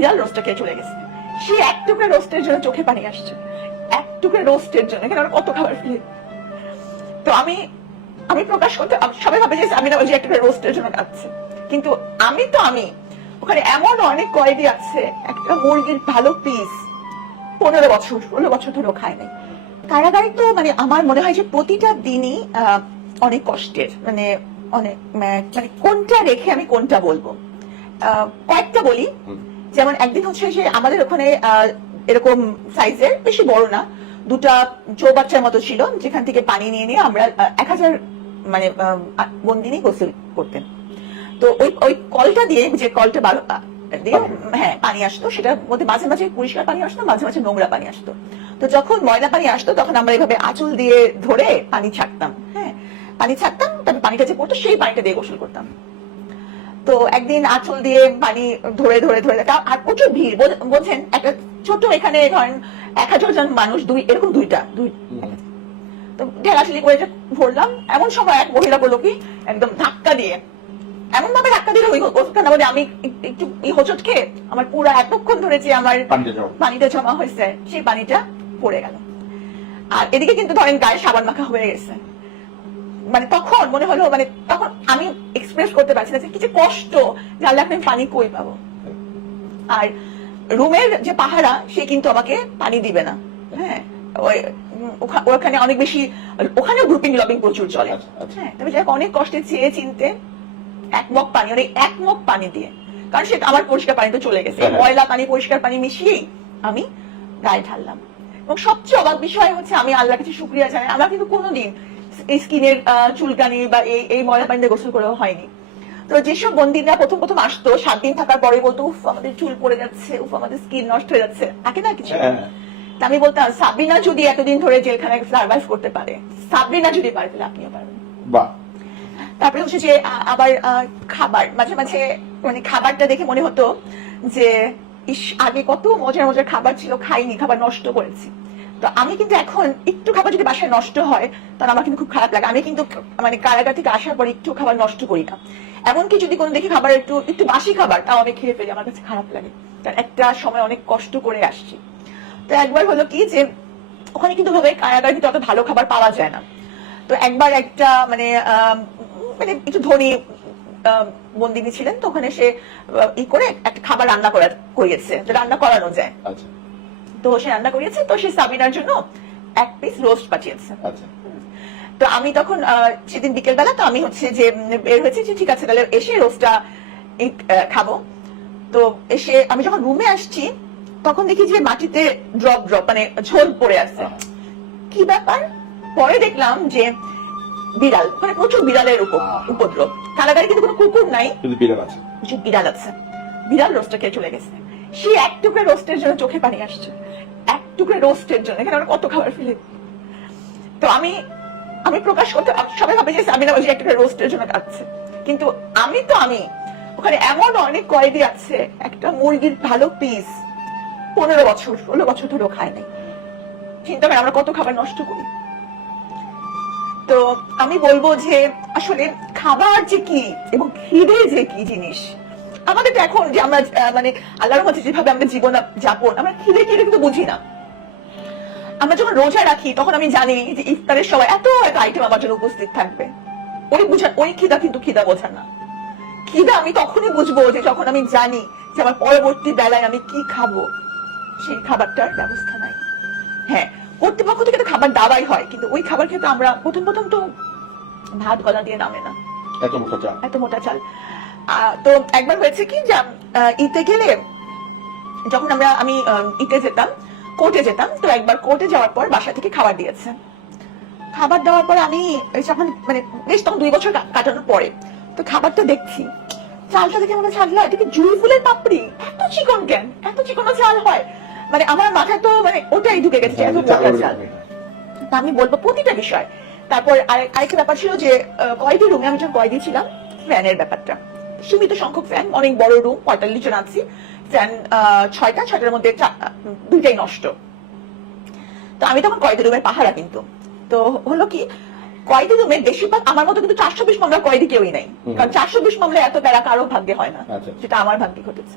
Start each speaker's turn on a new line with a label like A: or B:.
A: বিড়াল রোস্টটা খেয়ে চলে গেছে। সে এক টুকরা রোস্টের জন্য চোখে পানি আসছে। এক টুকরা রোস্টের জন্য। এখানে কত খাবার ফেলে তো আমি আমি প্রকাশ করতে সবাই ভাবে যে আমি না যে একটা রোস্টের জন্য কাঁদছে কিন্তু আমি তো, আমি ওখানে এমন অনেক কয়েদি আছে, একটা মুরগির ভালো পিস পনেরো বছর, ষোলো বছর ধরে খায় নাই। কারাগারে তো মানে আমার মনে হয় যে প্রতিটা দিনই অনেক কষ্টের মানে অনেক মানে কোনটা রেখে আমি কোনটা বলব? কয়েকটা বলি। যেমন একদিন হচ্ছে যে আমাদের ওখানে এরকম সাইজের বেশি বড় না দুটা চৌবাচ্চার মতো ছিল যেখান থেকে পানি নিয়ে নিয়ে আমরা এক হাজার মানে বন্দিনী গোসল করতেন। তো ওই ওই কলটা দিয়ে যে কলটা বারো দিয়ে হ্যাঁ পানি আসতো সেটার মধ্যে মাঝে মাঝে পরিষ্কার পানি আসতো মাঝে মাঝে নোংরা পানি আসতো। তো যখন ময়লা পানি আসতো তখন আমরা এইভাবে আঁচল দিয়ে ধরে পানি ছাড়তাম হ্যাঁ। পানি ছাড়তাম তারপর পানিটা যে পড়তো সেই পানিটা দিয়ে গোসল করতাম। তো একদিন আঁচল দিয়ে পানি ধরে ধরে ধরে আর প্রচুর ভিড়। বোঝেন একটা ছোট এখানে ধরেন এক হাজার জন মানুষ দুই এরকম দুইটা দুই তো ঢেলাঠেলি করে ভরলাম। এমন সময় এক মহিলা বলল কি একদম ধাক্কা দিয়ে। এমন ভাবে ধাক্কা দিল ওই ওষুধটা না বলে আমি একটু হোঁচট খেয়ে আমার পুরো এতক্ষণ ধরে যে আমার
B: পানিটা জমা
A: হয়েছে সেই পানিটা পড়ে গেল। আর এদিকে কিন্তু ধরেন গায়ে সাবান মাখা হয়ে গেছে। মানে তখন মনে হলো মানে তখন আমি এক্সপ্রেস করতে পারছি না। যে কি যে কষ্ট যে আল্লাহ আমি পানি কই পাবো? আর রুমের যে পাহারা সে কিন্তু আমাকে পানি দিবে না। হ্যাঁ ওখানে অনেক বেশি ওখানে গ্রুপিং লবিং প্রচুর চলে।
B: আচ্ছা, আচ্ছা।
A: হ্যাঁ তবে যাক অনেক কষ্টে চেয়ে চিনতে এক মগ পানি মানে এক মগ পানি দিয়ে। কারণ সেটা আমার পরিষ্কার পানি তো চলে গেছে। এই
B: হ্যাঁ।
A: ময়লা পানি পরিষ্কার পানি মিশিয়েই আমি গায়ে ঢাললাম। এবং সবচেয়ে অবাক বিষয় হচ্ছে আমি আল্লাহ কাছে শুক্রিয়া জানাই। আমার কিন্তু কোনোদিন এই স্কিনের চুলকানি বা এই এই ময়লা পানিতে গোসল করেও হয়নি। তো যেসব বন্দিরা প্রথম প্রথম আসতো সাত দিন থাকার পরে বলতো উফ আমাদের চুল পড়ে যাচ্ছে উফ আমাদের স্কিন নষ্ট হয়ে যাচ্ছে। থাকে না কিছু?
B: হ্যাঁ।
A: আমি বলতাম সাবরিনা যদি এতদিন ধরে জেলখানায় সার্ভাইভ করতে পারে সাবরিনা যদি পারে তাহলে আপনিও পারবেন। তারপরে হচ্ছে যে আবার খাবার মাঝে মাঝে মানে খাবারটা দেখে মনে হতো যে ইস আগে কত মজার মজার খাবার ছিল খাইনি খাবার নষ্ট করেছি। তো আমি কিন্তু এখন একটু খাবার যদি বাসায় নষ্ট হয়, তাহলে আমার কিন্তু খুব খারাপ লাগে। আমি কিন্তু মানে কারাগার থেকে আসার পর একটু খাবার নষ্ট করি না। এমনকি যদি কোনো দেখি খাবার একটু একটু বাসি খাবার, তাও আমি খেয়ে ফেলি। আমার কাছে খারাপ লাগে। কারণ একটা সময় অনেক কষ্ট করে আসছি। তো একবার হলো কি যে, ওখানে কিন্তু ভাবে কারাগার কিন্তু অত ভালো খাবার পাওয়া যায় না। তো একবার একটা মানে মানে একটু ধনী বন্দিনী ছিলেন, তো ওখানে সে ই করে একটা খাবার রান্না করা, করিয়েছে। রান্না করানো যায়।
B: আচ্ছা।
A: তো সে রান্না করিয়েছে তো সে সাবিনার জন্য এক পিস রোস্ট পাঠিয়েছে।
B: আচ্ছা।
A: তো আমি তখন সেদিন বিকেল বেলা তো আমি হচ্ছে যে বের হয়েছি যে ঠিক আছে তাহলে এসে রোস্টটা খাব। তো এসে আমি যখন রুমে আসছি তখন দেখি যে মাটিতে ড্রপ ড্রপ মানে ঝোল পড়ে আছে। কি ব্যাপার? পরে দেখলাম যে বিড়াল মানে প্রচুর বিড়ালের উপ- উপদ্রব। কারাগারে কিন্তু কোনো কুকুর নাই।
B: বিড়াল আছে।
A: বিড়াল আছে। বিড়াল রোস্টটা খেয়ে চলে গেছে। সে এক টুকরা রোস্টের জন্য চোখে পানি আসছে। টুকরা রোস্টের জন্য এখানে আমরা কত খাবার ফেলে। তো আমি আমি প্রকাশ করতে, সবাই ভাবে যে আমি না ওই যে রোস্টের জন্য কাঁদছে কিন্তু আমি তো, আমি, ওখানে এমন অনেক কয়েদি আছে, একটা মুরগির ভালো পিস পনেরো বছর, ষোলো বছর ধরেও খায় নাই। চিন্তা করে আমরা কত খাবার নষ্ট করি। তো আমি বলব যে, আসলে খাবার যে কি এবং খিদে যে কি জিনিস, আমাদের এখন যে আমরা মানে আল্লাহর মধ্যে যেভাবে আমরা জীবন যাপন, আমরা খিদে কি, এটা কিন্তু বুঝি না। আমরা যখন রোজা রাখি তখন আমি জানি যে ইফতারের সময় এত এত আইটেম আমার জন্য উপস্থিত থাকবে। ওই বুঝা ওই খিদা কিন্তু খিদা বোঝা না। খিদা আমি তখনই বুঝব যে যখন আমি জানি যে আমার পরবর্তী বেলায় আমি কি খাব সেই খাবারটার ব্যবস্থা নাই। হ্যাঁ কর্তৃপক্ষ থেকে তো খাবার দাওয়াই হয় কিন্তু ওই খাবার খেতে আমরা প্রথম প্রথম তো ভাত গলা দিয়ে নামে না।
B: এত মোটা চা
A: এত মোটা চাল। আহ, তো একবার হয়েছে কি যে ইতে গেলে যখন আমরা আমি ইতে যেতাম কোর্টে যেতাম তো একবার কোর্টে যাওয়ার পর বাসা থেকে খাবার দিয়েছে। খাবার দেওয়ার পর আমি যখন মানে বেশ তখন দুই বছর কাটানোর পরে তো খাবারটা দেখছি। চালটা দেখে মনে চাল এটা কি জুই ফুলের পাপড়ি? এত চিকন কেন? এত চিকন চাল হয়। মানে আমার মাথায় তো মানে ওটাই ঢুকে গেছে এত চাল তা আমি বলব প্রতিটা বিষয়। তারপর আরেকটা ব্যাপার ছিল যে কয়েদি রুমে আমি যখন কয়েদি ছিলাম ফ্যানের ব্যাপারটা। সীমিত সংখ্যক ফ্যান অনেক বড় রুম পঁয়তাল্লিশ জন আছি। ফ্যান ছয়টা ছয়টার মধ্যে দুইটাই নষ্ট। তো আমি তখন কয়েদি রুমের পাহারা কিন্তু। তো হলো কি কয়েদি রুমে বেশিরভাগ আমার মতো কিন্তু চারশো বিশ মামলা কয়েদি কেউই নাই। কারণ চারশো বিশ মামলা এত প্যারা কারও ভাগ্যে হয় না।
B: আচ্ছা।
A: যেটা আমার ভাগ্যে ঘটেছে।